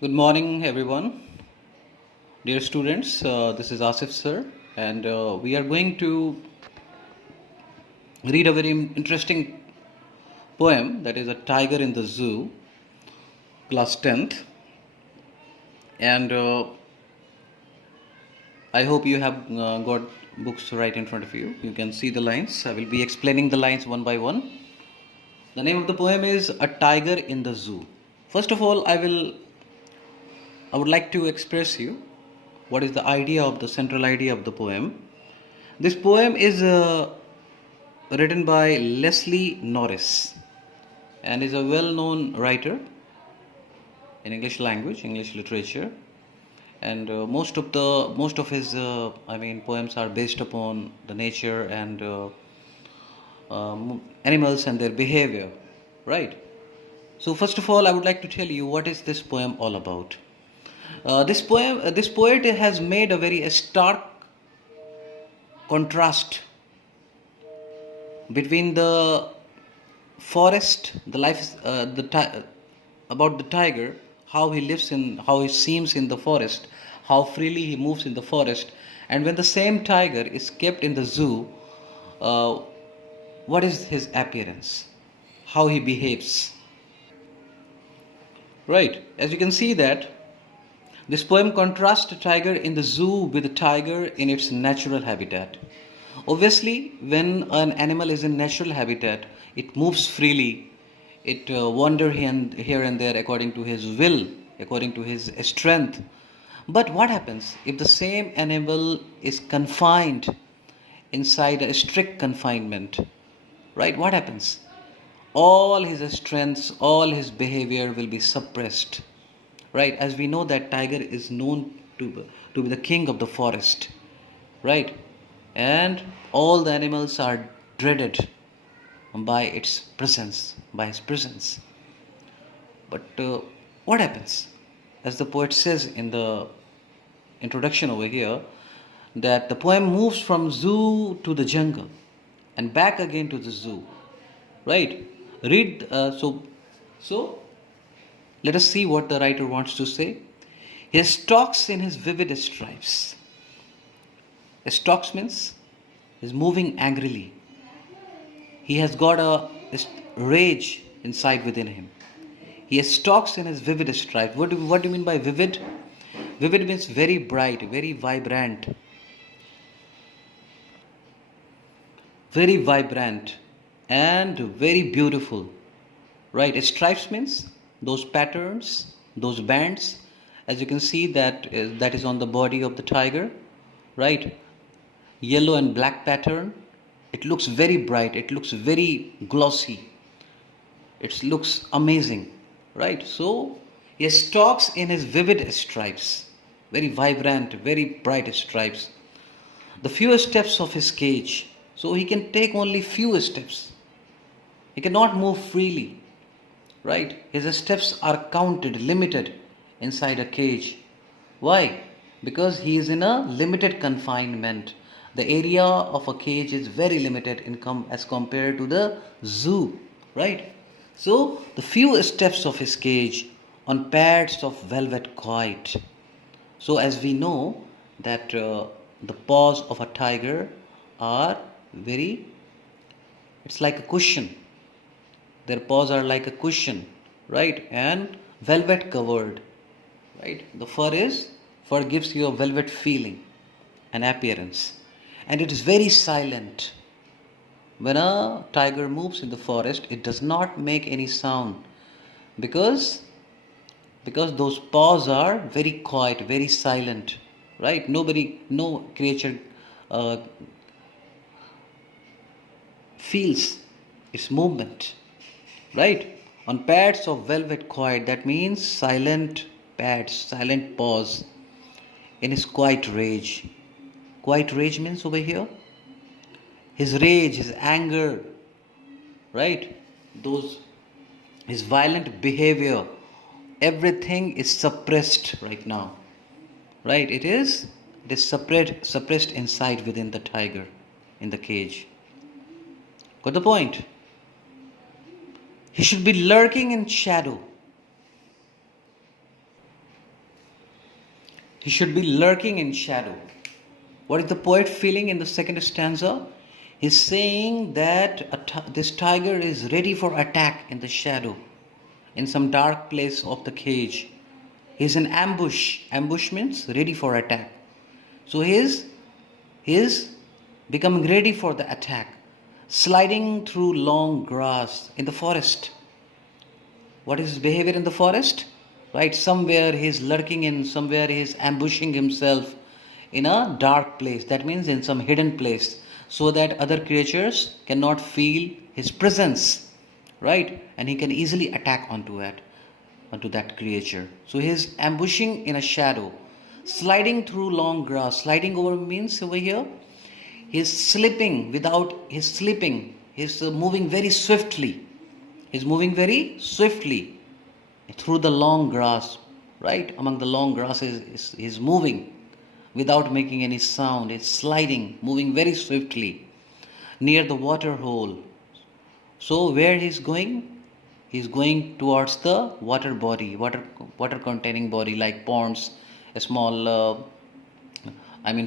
Good morning, everyone. Dear students, this is Asif sir, and we are going to read a very interesting poem that is A Tiger in the Zoo, class 10th. And I hope you have got books right in front of you. You can see the lines. I will be explaining the lines one by one. The name of the poem is A Tiger in the Zoo. First of all, I would like to express you what is the idea of the central idea of the poem. This poem is written by Leslie Norris and is a well-known writer in English language, English literature, and most of his poems are based upon the nature and animals and their behavior, right? So first of all, I would like to tell you what is this poem all about. This poet has made a very stark contrast between the forest, the life, about the tiger, how he lives in, how he seems in the forest, how freely he moves in the forest, and when the same tiger is kept in the zoo, uh, what is his appearance, how he behaves. Right, as you can see that this poem contrasts a tiger in the zoo with a tiger in its natural habitat. Obviously, when an animal is in natural habitat, it moves freely. It wanders here and there according to his will, according to his strength. But what happens if the same animal is confined inside a strict confinement? Right? What happens? All his strengths, all his behavior will be suppressed. Right? As we know that tiger is known to be the king of the forest. Right? And all the animals are dreaded by its presence, by his presence. But what happens? As the poet says in the introduction over here, that the poem moves from zoo to the jungle and back again to the zoo. Right? So let us see what the writer wants to say. He stalks in his vivid stripes. Stalks means is moving angrily. He has got a rage inside within him. He stalks in his vivid stripes. What do you mean by vivid? Vivid means very bright, very vibrant, and very beautiful. Right? Stripes means those patterns, those bands. As you can see, that is on the body of the tiger. Right? Yellow and black pattern. It looks very bright, it looks very glossy, it looks amazing, right? So he stalks in his vivid stripes, very vibrant, very bright stripes. The few steps of his cage, so he can take only few steps. He cannot move freely, right? His steps are counted, limited inside a cage. Why? Because he is in a limited confinement. The area of a cage is very limited as compared to the zoo, right? So the few steps of his cage on pads of velvet quiet. So as we know that the paws of a tiger are it's like a cushion. Their paws are like a cushion, right? And velvet covered, right? The fur gives you a velvet feeling, an appearance. And it is very silent. When a tiger moves in the forest, it does not make any sound because those paws are very quiet, very silent, right? No creature feels its movement, right? On pads of velvet quiet, that means silent pads, silent paws in his quiet rage. Quiet rage means over here his rage, his anger, right? His violent behavior, everything is suppressed right now, right? It is suppressed inside within the tiger in the cage. Got the point? He should be lurking in shadow. He should be lurking in shadow. What is the poet feeling in the second stanza? He's saying that this tiger is ready for attack in the shadow, in some dark place of the cage. He's in ambush. Ambush means ready for attack. So he is becoming ready for the attack, sliding through long grass in the forest. What is his behavior in the forest? Right, somewhere he's lurking in, somewhere he's ambushing himself in a dark place. That means in some hidden place, so that other creatures cannot feel his presence, right? And he can easily attack onto that creature. So he's ambushing in a shadow, sliding through long grass. Sliding over means over here, he's slipping without his slipping. He's moving very swiftly. He's moving very swiftly through the long grass, right? Among the long grasses, he's moving without making any sound. It's sliding, moving very swiftly near the water hole. So where he's going? He's going towards the water body, water containing body like ponds, a small,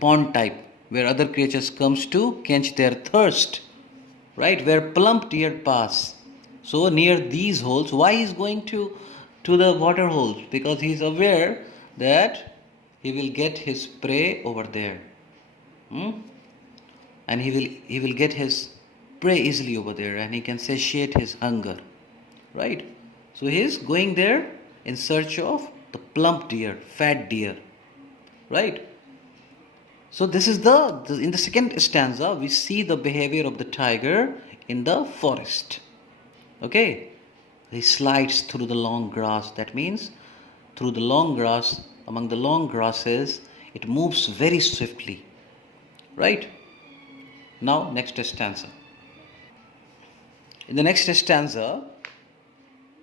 pond type, where other creatures comes to quench their thirst, right? Where plump deer pass. So near these holes, why he's going to the water holes? Because he's aware that he will get his prey over there, and he will get his prey easily over there, and he can satiate his hunger, right? So he is going there in search of the plump deer, fat deer, right? So this is in the second stanza we see the behavior of the tiger in the forest. Okay, he slides through the long grass. That means through the long grass, among the long grasses, it moves very swiftly, right? Now next stanza. In the next stanza,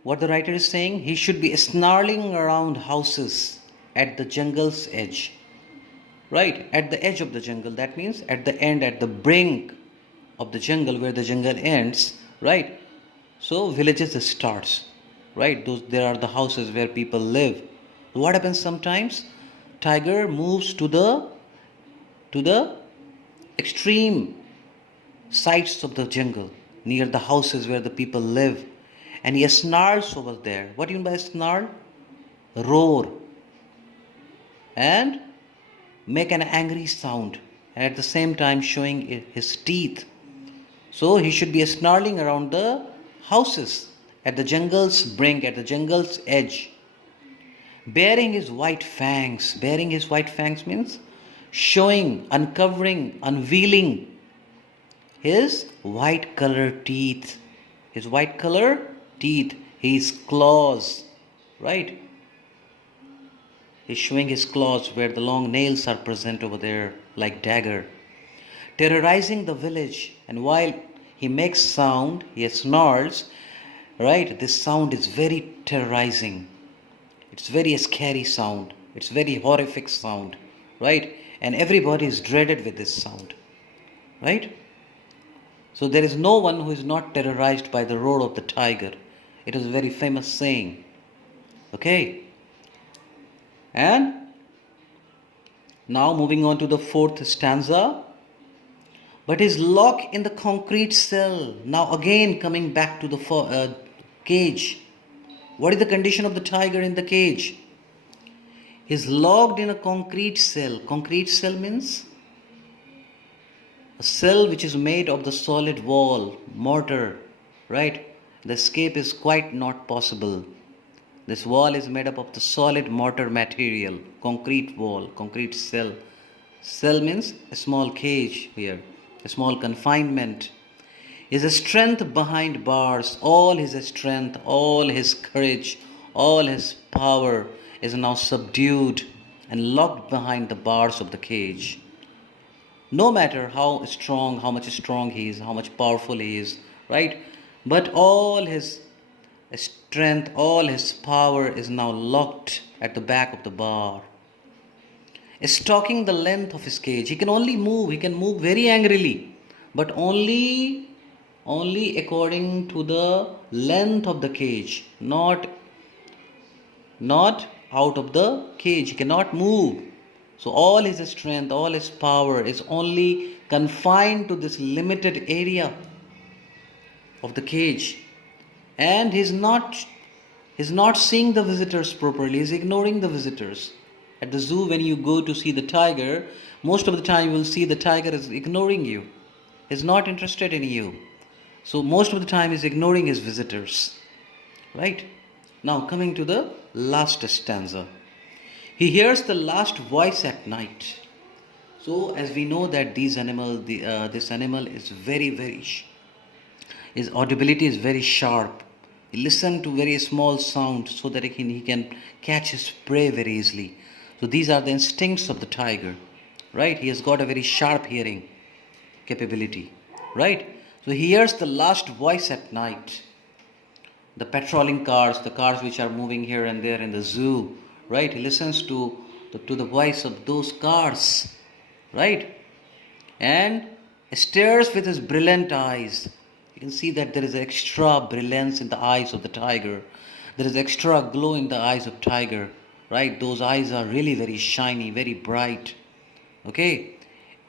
what the writer is saying, he should be snarling around houses at the jungle's edge, right? At the edge of the jungle. That means at the end, at the brink of the jungle, where the jungle ends, right? So villages starts, right? There are the houses where people live. What happens sometimes? Tiger moves to the extreme sides of the jungle, near the houses where the people live, and he snarls over there. What do you mean by snarl? Roar and make an angry sound, and at the same time showing his teeth. So he should be snarling around the houses at the jungle's brink, at the jungle's edge, bearing his white fangs. Bearing his white fangs means showing, uncovering, unveiling his white colored teeth. His white colored teeth, his claws, right? He's showing his claws where the long nails are present over there like dagger, terrorizing the village. And while he makes sound, he snarls, right? This sound is very terrorizing. It's very scary sound. It's very horrific sound, right? And everybody is dreaded with this sound, right? So there is no one who is not terrorized by the roar of the tiger. It is a very famous saying. Okay. And now moving on to the fourth stanza. But his lock in the concrete cell. Now again coming back to the cage. What is the condition of the tiger in the cage? He's locked in a concrete cell. Concrete cell means a cell which is made of the solid wall, mortar, right? The escape is quite not possible. This wall is made up of the solid mortar material, concrete wall, concrete cell. Cell means a small cage here, a small confinement. His strength behind bars, all his strength, all his courage, all his power is now subdued and locked behind the bars of the cage. No matter how much strong he is, how much powerful he is, right? But all his strength, all his power is now locked at the back of the bar. Stalking the length of his cage. He can move very angrily, but only according to the length of the cage, not out of the cage. He cannot move So all his strength, all his power is only confined to this limited area of the cage. And he's not seeing the visitors properly. He's ignoring the visitors. At the zoo, when you go to see the tiger, most of the time you will see the tiger is ignoring you. He's not interested in you. So most of the time he's ignoring his visitors. Right? Now coming to the last stanza. He hears the last voice at night. So as we know that this animal is very, his audibility is very sharp. He listens to very small sounds so that he can catch his prey very easily. So these are the instincts of the tiger, right? He has got a very sharp hearing capability, right? So he hears the last voice at night. The patrolling cars, the cars which are moving here and there in the zoo, right? He listens to the voice of those cars, right? And stares with his brilliant eyes. You can see that there is extra brilliance in the eyes of the tiger. There is extra glow in the eyes of tiger, right? Those eyes are really very shiny, very bright. Okay?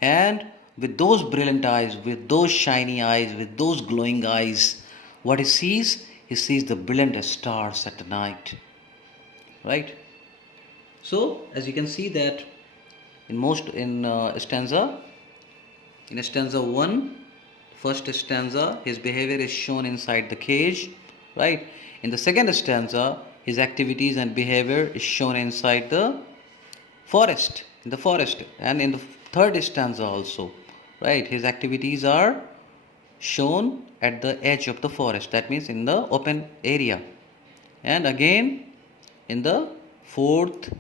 And with those brilliant eyes, with those shiny eyes, with those glowing eyes, what he sees the brilliant stars at night. Right? So, as you can see that in stanza 1, first stanza, his behavior is shown inside the cage, right? In the second stanza, his activities and behavior is shown inside the forest, and in the third stanza also, right? His activities are shown at the edge of the forest, that means in the open area, and again in the fourth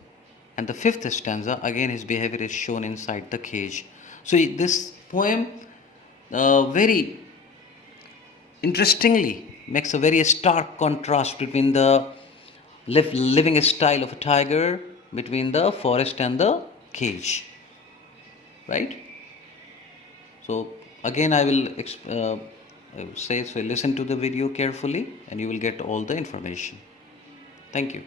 and the fifth stanza, again his behavior is shown inside the cage. So this poem very interestingly makes a very stark contrast between the living style of a tiger, between the forest and the cage, right? So again I will say, so listen to the video carefully and you will get all the information. Thank you.